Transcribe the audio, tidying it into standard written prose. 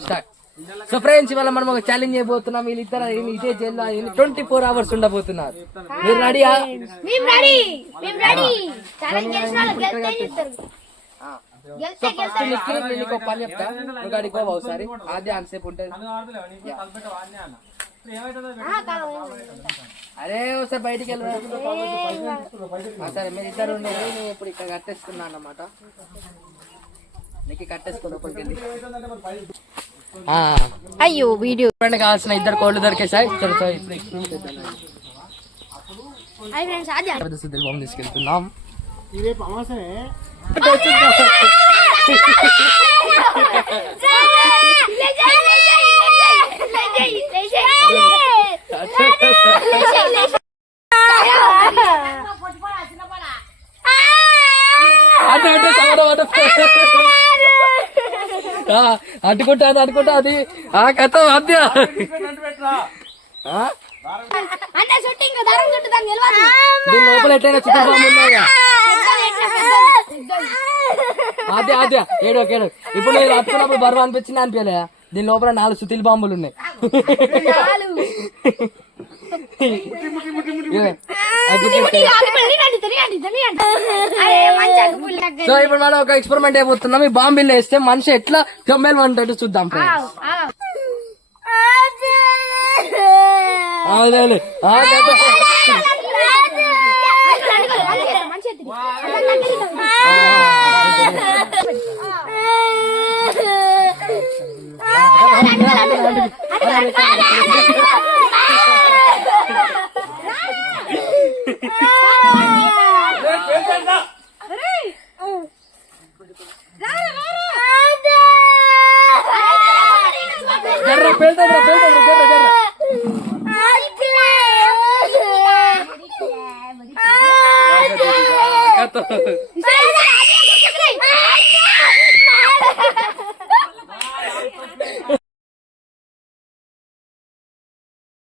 Start. So friends ఇవాళ మనం ఒక ఛాలెంజ్ చేయబోతున్నాం. వీళ్ళిద్దరు ఇదే జైల్లో 24 hours ఉండబోతున్నారు. మీరు రెడీయా? సో ఫస్ట్ నీకు ఒక పని చెప్తా, నువ్వు అడిగో ఒకసారి ఆది అంతసేపు ఉంటుంది. అరే ఒకసారి బయటికి వెళ్ళరా. సరే మీరు ఇద్దరు ఉండేది, నేను ఇప్పుడు ఇక్కడ కట్టేస్తున్నా అన్నమాట. నీకు కట్టేసుకో లోపలికి వెళ్ళి. అయ్యో వీడియో కావాల్సిన ఇద్దరు కోళ్ళు దొరికేసాయి. బాంబు తీసుకెళ్తున్నాం. అట్టుకుంటా అది ఆ కథ అద్య దీని లోపల ఎట్లయినా చికెన్ బాంబు ఉన్నాయా? అదే ఏడో ఇప్పుడు నేను అట్టుకున్నప్పుడు బరువు అనిపించింది అనిపించలే. దీని లోపల 4 సుతీల్ బాంబులు ఉన్నాయి. సో ఇప్పుడు మనం ఒక ఎక్స్పెరిమెంట్ అయిపోతున్నాం. ఈ బాంబులు వేస్తే మనిషి ఎట్లా తొమ్మిది వంటట్టు చూద్దాం.